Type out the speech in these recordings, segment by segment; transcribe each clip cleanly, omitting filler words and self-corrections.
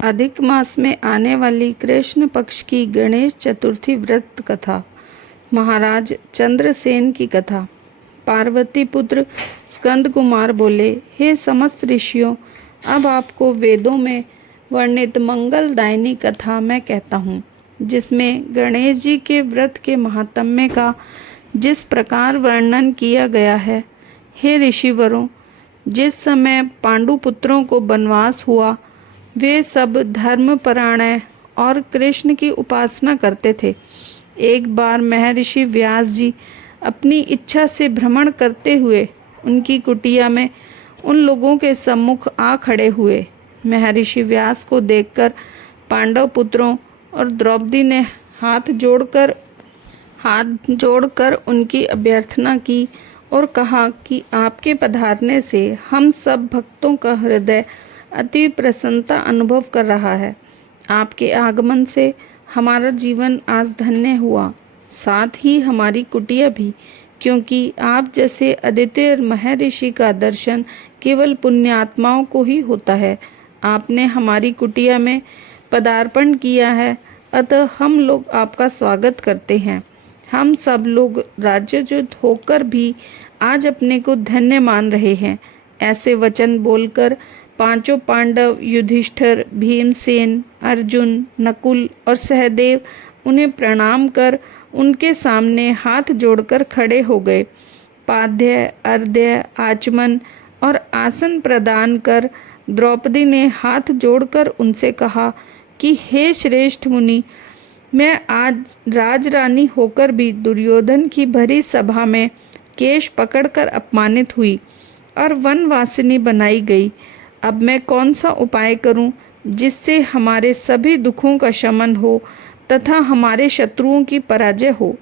अधिक मास में आने वाली कृष्ण पक्ष की गणेश चतुर्थी व्रत कथा। महाराज चंद्रसेन की कथा। पार्वती पुत्र स्कंद कुमार बोले, हे समस्त ऋषियों, अब आपको वेदों में वर्णित मंगलदायिनी कथा मैं कहता हूँ, जिसमें गणेश जी के व्रत के महात्म्य का जिस प्रकार वर्णन किया गया है। हे ऋषिवरों, जिस समय पांडु पुत्रों को वनवास हुआ, वे सब धर्मपरायण और कृष्ण की उपासना करते थे। एक बार महर्षि व्यास जी अपनी इच्छा से भ्रमण करते हुए उनकी कुटिया में उन लोगों के सम्मुख आ खड़े हुए। महर्षि व्यास को देखकर पांडव पुत्रों और द्रौपदी ने हाथ जोड़कर उनकी अभ्यर्थना की और कहा कि आपके पधारने से हम सब भक्तों का हृदय अति प्रसन्नता अनुभव कर रहा है। आपके आगमन से हमारा जीवन आज धन्य हुआ, साथ ही हमारी कुटिया भी, क्योंकि आप जैसे अद्वितीय महर्षि का दर्शन केवल पुण्यात्माओं को ही होता है। आपने हमारी कुटिया में पदार्पण किया है, अतः हम लोग आपका स्वागत करते हैं। हम सब लोग राज्यच्युत होकर भी आज अपने को धन्य मान रहे हैं। ऐसे वचन बोलकर पांचों पांडव युधिष्ठिर, भीमसेन, अर्जुन, नकुल और सहदेव उन्हें प्रणाम कर उनके सामने हाथ जोड़कर खड़े हो गए। पाद्य, अर्घ्य, आचमन और आसन प्रदान कर द्रौपदी ने हाथ जोड़कर उनसे कहा कि हे श्रेष्ठ मुनि, मैं आज राजरानी होकर भी दुर्योधन की भरी सभा में केश पकड़कर अपमानित हुई और वनवासिनी बनाई गई। अब मैं कौन सा उपाय करूं जिससे हमारे सभी दुखों का शमन हो तथा हमारे शत्रुओं की पराजय हो।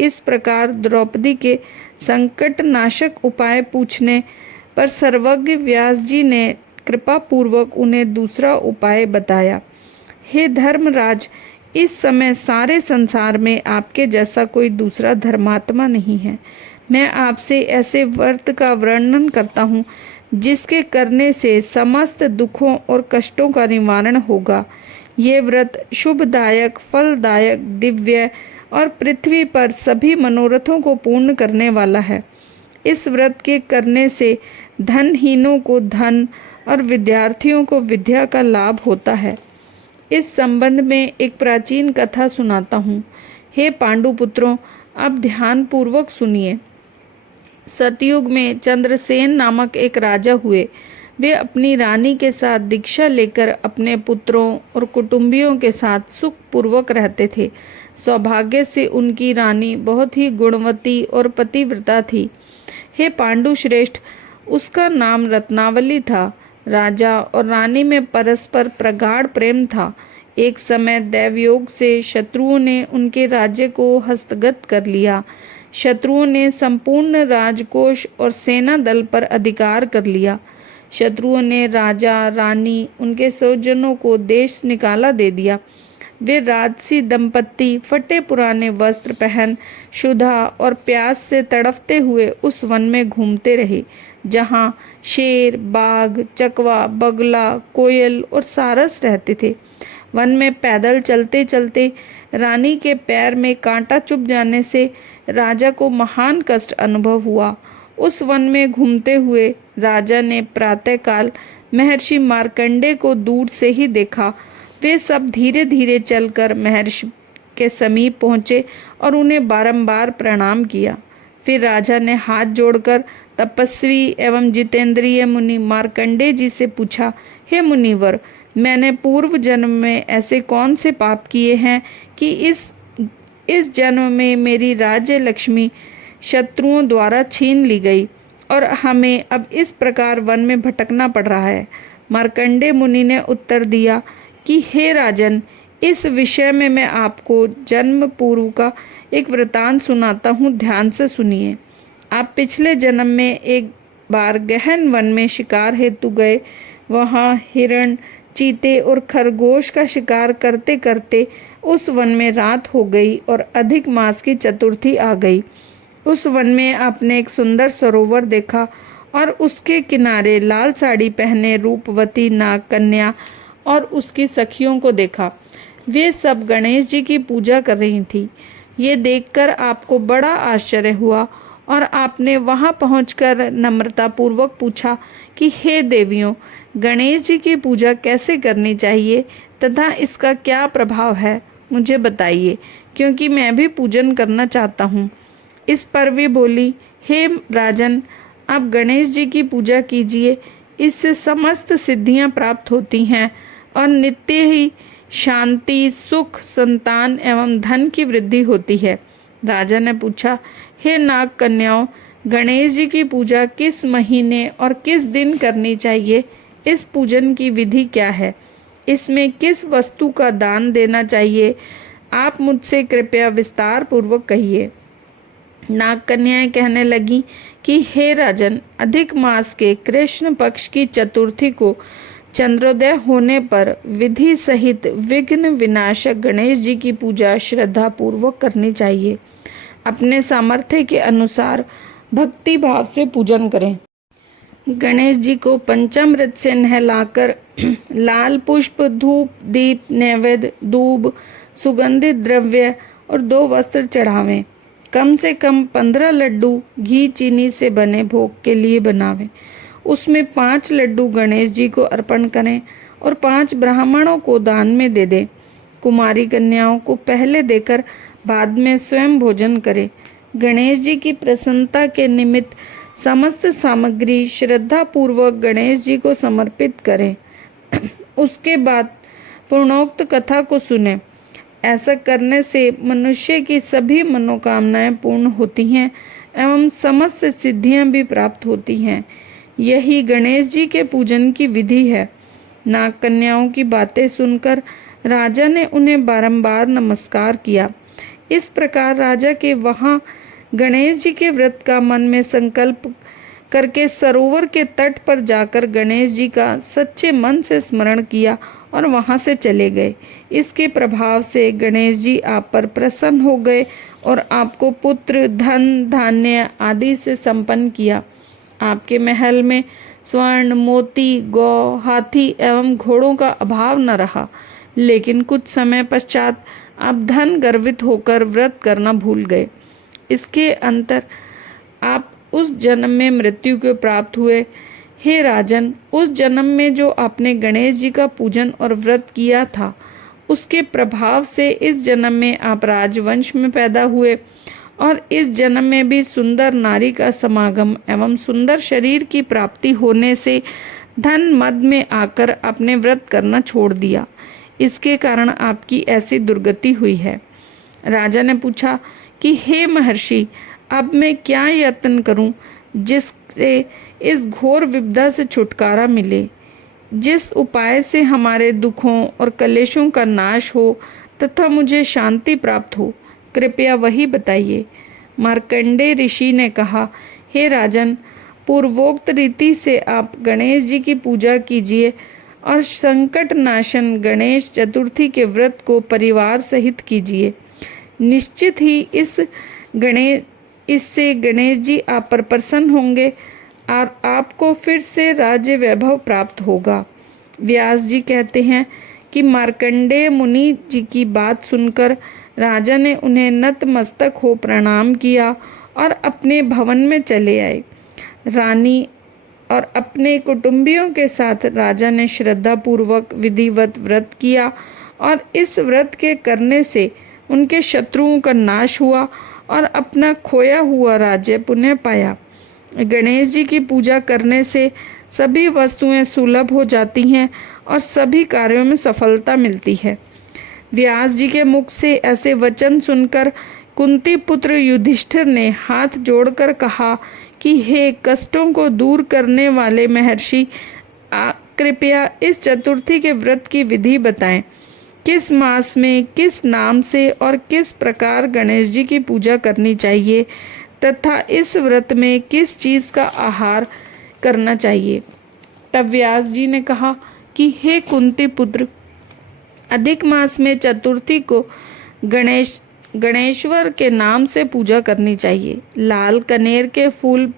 इस प्रकार द्रौपदी के संकट नाशक उपाय पूछने पर सर्वज्ञ व्यास जी ने कृपा पूर्वक उन्हें दूसरा उपाय बताया। हे धर्मराज, इस समय सारे संसार में आपके जैसा कोई दूसरा धर्मात्मा नहीं है। मैं आपसे ऐसे व्रत का वर्णन करता हूँ जिसके करने से समस्त दुखों और कष्टों का निवारण होगा। ये व्रत शुभदायक, फलदायक, दिव्य और पृथ्वी पर सभी मनोरथों को पूर्ण करने वाला है। इस व्रत के करने से धनहीनों को धन और विद्यार्थियों को विद्या का लाभ होता है। इस संबंध में एक प्राचीन कथा सुनाता हूँ। हे पांडुपुत्रों, अब ध्यान पूर्वक सुनिए। सतयुग में चंद्रसेन नामक एक राजा हुए। वे अपनी रानी के साथ दीक्षा लेकर अपने पुत्रों और कुटुंबियों के साथ सुखपूर्वक रहते थे। सौभाग्य से उनकी रानी बहुत ही गुणवती और पतिव्रता थी। हे पांडु श्रेष्ठ, उसका नाम रत्नावली था। राजा और रानी में परस्पर प्रगाढ़ प्रेम था। एक समय दैवयोग से शत्रुओं ने उनके राज्य को हस्तगत कर लिया। शत्रुओं ने संपूर्ण राजकोष और सेना दल पर अधिकार कर लिया। शत्रुओं ने राजा, रानी, उनके स्वजनों को देश निकाला दे दिया। वे राजसी दंपत्ति फटे पुराने वस्त्र पहन क्षुधा और प्यास से तड़पते हुए उस वन में घूमते रहे, जहाँ शेर, बाघ, चकवा, बगला, कोयल और सारस रहते थे। वन में पैदल चलते चलते रानी के पैर में कांटा चुभ जाने से राजा को महान कष्ट अनुभव हुआ। उस वन में घूमते हुए राजा ने प्रातःकाल महर्षि मार्कंडेय को दूर से ही देखा। वे सब धीरे धीरे चलकर महर्षि के समीप पहुँचे और उन्हें बारंबार प्रणाम किया। फिर राजा ने हाथ जोड़कर तपस्वी एवं जितेंद्रिय मुनि मार्कंडेय जी से पूछा, हे मुनिवर, मैंने पूर्व जन्म में ऐसे कौन से पाप किए हैं कि इस जन्म में मेरी राज्य लक्ष्मी शत्रुओं द्वारा छीन ली गई और हमें अब इस प्रकार वन में भटकना पड़ रहा है। मार्कंडेय मुनि ने उत्तर दिया कि हे राजन, इस विषय में मैं आपको जन्म पूर्व का एक वृतांत सुनाता हूँ, ध्यान से सुनिए। आप पिछले जन्म में एक बार गहन वन में शिकार हेतु गए। वहाँ हिरण, चीते और खरगोश का शिकार करते करते उस वन में रात हो गई और अधिक मास की चतुर्थी आ गई। उस वन में आपने एक सुंदर सरोवर देखा और उसके किनारे लाल साड़ी पहने रूपवती नाग कन्या और उसकी सखियों को देखा। वे सब गणेश जी की पूजा कर रही थीं। ये देखकर आपको बड़ा आश्चर्य हुआ और आपने वहां पहुंचकर नम्रतापूर्वक पूछा कि हे देवियों, गणेश जी की पूजा कैसे करनी चाहिए तथा इसका क्या प्रभाव है, मुझे बताइए, क्योंकि मैं भी पूजन करना चाहता हूँ। इस पर वे बोली, हे राजन, आप गणेश जी की पूजा कीजिए, इससे समस्त सिद्धियां प्राप्त होती हैं और नित्य ही शांति, सुख, संतान एवं धन की वृद्धि होती है। राजा ने पूछा, हे नाग कन्याओं, गणेश जी की पूजा किस महीने और किस दिन करनी चाहिए? इस पूजन की विधि क्या है? इसमें किस वस्तु का दान देना चाहिए? आप मुझसे कृपया विस्तार पूर्वक कहिए। नाग कन्याएं कहने लगी कि हे राजन, अधिक मास के कृष्ण पक्ष की चतुर्थी को चंद्रोदय होने पर विधि सहित विघ्न विनाशक गणेश जी की पूजा श्रद्धा पूर्वक करनी चाहिए। अपने सामर्थ्य के अनुसार भक्ति भाव से पूजन करें। गणेश जी को पंचामृत से नहलाकर लाल पुष्प, धूप, दीप, नैवेद्य, दूब, सुगंधित द्रव्य और 2 वस्त्र चढ़ावें। कम से कम 15 लड्डू घी चीनी से बने भोग के लिए बनावें। उसमें 5 लड्डू गणेश जी को अर्पण करें और 5 ब्राह्मणों को दान में दे दें। कुमारी कन्याओं को पहले देकर बाद में स्वयं भोजन करें। गणेश जी की प्रसन्नता के निमित्त समस्त सामग्री श्रद्धा पूर्वक गणेश जी को समर्पित करें। उसके बाद पूर्णोक्त कथा को सुने। ऐसा करने से मनुष्य की सभी मनोकामनाएं पूर्ण होती हैं एवं समस्त सिद्धियां भी प्राप्त होती हैं। यही गणेश जी के पूजन की विधि है। नाग कन्याओं की बातें सुनकर राजा ने उन्हें बारंबार नमस्कार किया। इस प्रकार राजा के वहाँ गणेश जी के व्रत का मन में संकल्प करके सरोवर के तट पर जाकर गणेश जी का सच्चे मन से स्मरण किया और वहां से चले गए। इसके प्रभाव से गणेश जी आप पर प्रसन्न हो गए और आपको पुत्र, धन, धान्य आदि से संपन्न किया। आपके महल में स्वर्ण, मोती, गौ, हाथी एवं घोड़ों का अभाव न रहा। लेकिन कुछ समय पश्चात आप धन गर्वित होकर व्रत करना भूल गए। इसके अंतर आप उस जन्म में मृत्यु को प्राप्त हुए। हे राजन, उस जन्म में जो आपने गणेश जी का पूजन और व्रत किया था, उसके प्रभाव से इस जन्म में आप राजवंश में पैदा हुए और इस जन्म में भी सुंदर नारी का समागम एवं सुंदर शरीर की प्राप्ति होने से धन मद में आकर अपने व्रत करना छोड़ दिया। इसके कारण आपकी ऐसी दुर्गति हुई है। राजा ने पूछा कि हे महर्षि, अब मैं क्या यत्न करूं जिससे इस घोर विपदा से छुटकारा मिले, जिस उपाय से हमारे दुखों और कलेशों का नाश हो तथा मुझे शांति प्राप्त हो, कृपया वही बताइए। मार्कंडेय ऋषि ने कहा, हे राजन, पूर्वोक्त रीति से आप गणेश जी की पूजा कीजिए और संकट नाशन गणेश चतुर्थी के व्रत को परिवार सहित कीजिए। निश्चित ही इससे गणेश जी आप पर प्रसन्न होंगे और आपको फिर से राज्य वैभव प्राप्त होगा। व्यास जी कहते हैं कि मार्कंडेय मुनि जी की बात सुनकर राजा ने उन्हें नतमस्तक हो प्रणाम किया और अपने भवन में चले आए। रानी और अपने कुटुंबियों के साथ राजा ने श्रद्धा पूर्वक विधिवत व्रत किया और इस व्रत के करने से उनके शत्रुओं का नाश हुआ और अपना खोया हुआ राज्य पुनः पाया। गणेश जी की पूजा करने से सभी वस्तुएं सुलभ हो जाती हैं और सभी कार्यों में सफलता मिलती है। व्यास जी के मुख से ऐसे वचन सुनकर कुंती पुत्र युधिष्ठिर ने हाथ जोड़कर कहा कि हे कष्टों को दूर करने वाले महर्षि, कृपया इस चतुर्थी के व्रत की विधि बताएं। किस मास में, किस नाम से और किस प्रकार गणेश जी की पूजा करनी चाहिए तथा इस व्रत में किस चीज़ का आहार करना चाहिए। तब व्यास जी ने कहा कि हे कुंती पुत्र, अधिक मास में चतुर्थी को गणेश्वर के नाम से पूजा करनी चाहिए। लाल कनेर के फूल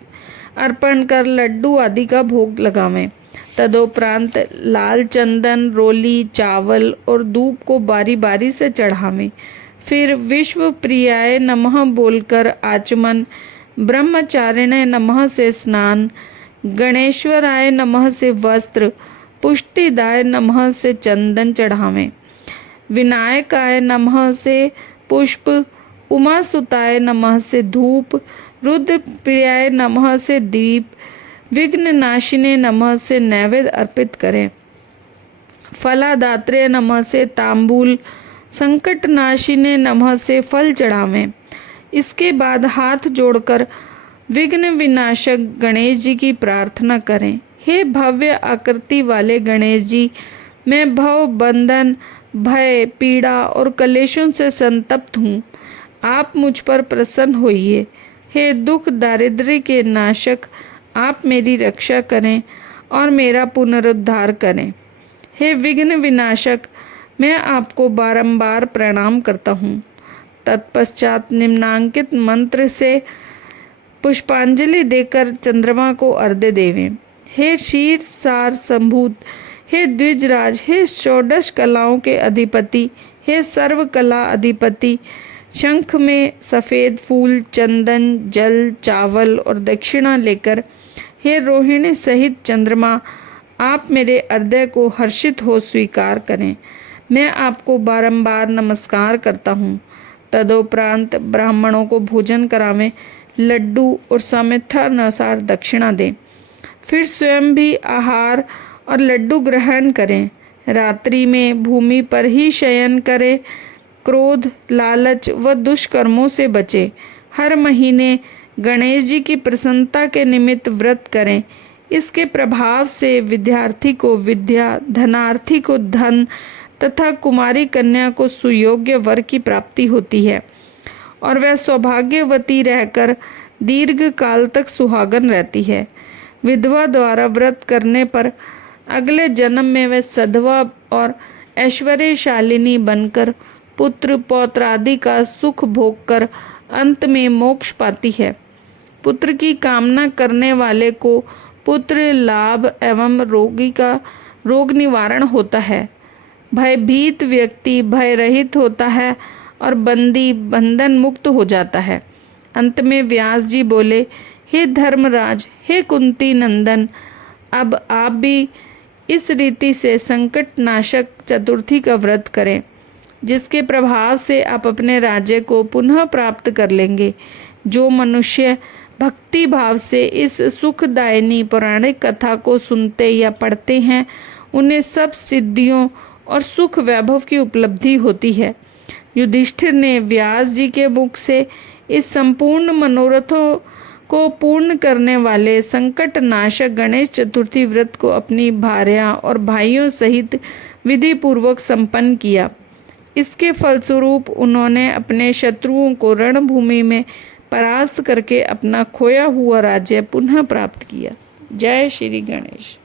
अर्पण कर लड्डू आदि का भोग लगावें। तदोपरांत लाल चंदन, रोली, चावल और धूप को बारी बारी से चढ़ावें। फिर विश्व प्रियाय नमः बोलकर आचमन, ब्रह्मचारिणे नमः से स्नान, गणेश्वराय नमः से वस्त्र, पुष्टिदाय नमः से चंदन चढ़ावें। विनायकाय नमः से पुष्प, उमासुताय नमः से धूप, रुद्र प्रियाय नमः से दीप, विघ्ननाशिने नमः से नैवेद्य अर्पित करें। फलादात्रे नमः से तांबूल, संकटनाशिने नमः से फल चढ़ावें। इसके बाद हाथ जोड़कर विघ्न विनाशक गणेश जी की प्रार्थना करें। हे भव्य आकृति वाले गणेश जी, मैं भव, बंधन, भय, पीड़ा और कलेशों से संतप्त हूँ। आप मुझ पर प्रसन्न होइए। हे दुख दारिद्र्य के नाशक, आप मेरी रक्षा करें और मेरा पुनरुद्धार करें। हे विघ्न विनाशक, मैं आपको बारंबार प्रणाम करता हूँ। तत्पश्चात निम्नांकित मंत्र से पुष्पांजलि देकर चंद्रमा को अर्घ्य देवें। हे क्षीर सार संभूत, हे द्विजराज, हे षोडश कलाओं के अधिपति, हे सर्व कला अधिपति, शंख में सफ़ेद फूल, चंदन, जल, चावल और दक्षिणा लेकर, हे रोहिणी सहित चंद्रमा, आप मेरे अर्घ्य को हर्षित हो स्वीकार करें। मैं आपको बारंबार नमस्कार करता हूँ। तदोपरांत ब्राह्मणों को भोजन करावें, लड्डू और सामर्थ्यानुसार दक्षिणा दें। फिर स्वयं भी आहार और लड्डू ग्रहण करें। रात्रि में भूमि पर ही शयन करें। क्रोध, लालच व दुष्कर्मों से बचें। हर महीने गणेश जी की प्रसन्नता के निमित्त व्रत करें। इसके प्रभाव से विद्यार्थी को विद्या, धनार्थी को धन तथा कुमारी कन्या को सुयोग्य वर की प्राप्ति होती है और वह सौभाग्यवती रहकर दीर्घ काल तक सुहागन रहती है। विधवा द्वारा व्रत करने पर अगले जन्म में वह सधवा और ऐश्वर्यशालिनी बनकर पुत्र पौत्र आदि का सुख भोग कर अंत में मोक्ष पाती है। पुत्र की कामना करने वाले को पुत्र लाभ एवं रोगी का रोग निवारण होता है। भयभीत व्यक्ति भय रहित होता है और बंदी बंधन मुक्त हो जाता है। अंत में व्यास जी बोले, हे धर्मराज, हे कुंती नंदन, अब आप भी इस रीति से संकट नाशक चतुर्थी का व्रत करें, जिसके प्रभाव से आप अपने राज्य को पुनः प्राप्त कर लेंगे। जो मनुष्य भक्ति भाव से इस सुखदायिनी पौराणिक कथा को सुनते या पढ़ते हैं, उन्हें सब सिद्धियों और सुख वैभव की उपलब्धि होती है। युधिष्ठिर ने व्यास जी के मुख से इस संपूर्ण मनोरथों को पूर्ण करने वाले संकट नाशक गणेश चतुर्थी व्रत को अपनी भार्या और भाइयों सहित विधि पूर्वक संपन्न किया। इसके फलस्वरूप उन्होंने अपने शत्रुओं को रणभूमि में परास्त करके अपना खोया हुआ राज्य पुनः प्राप्त किया। जय श्री गणेश।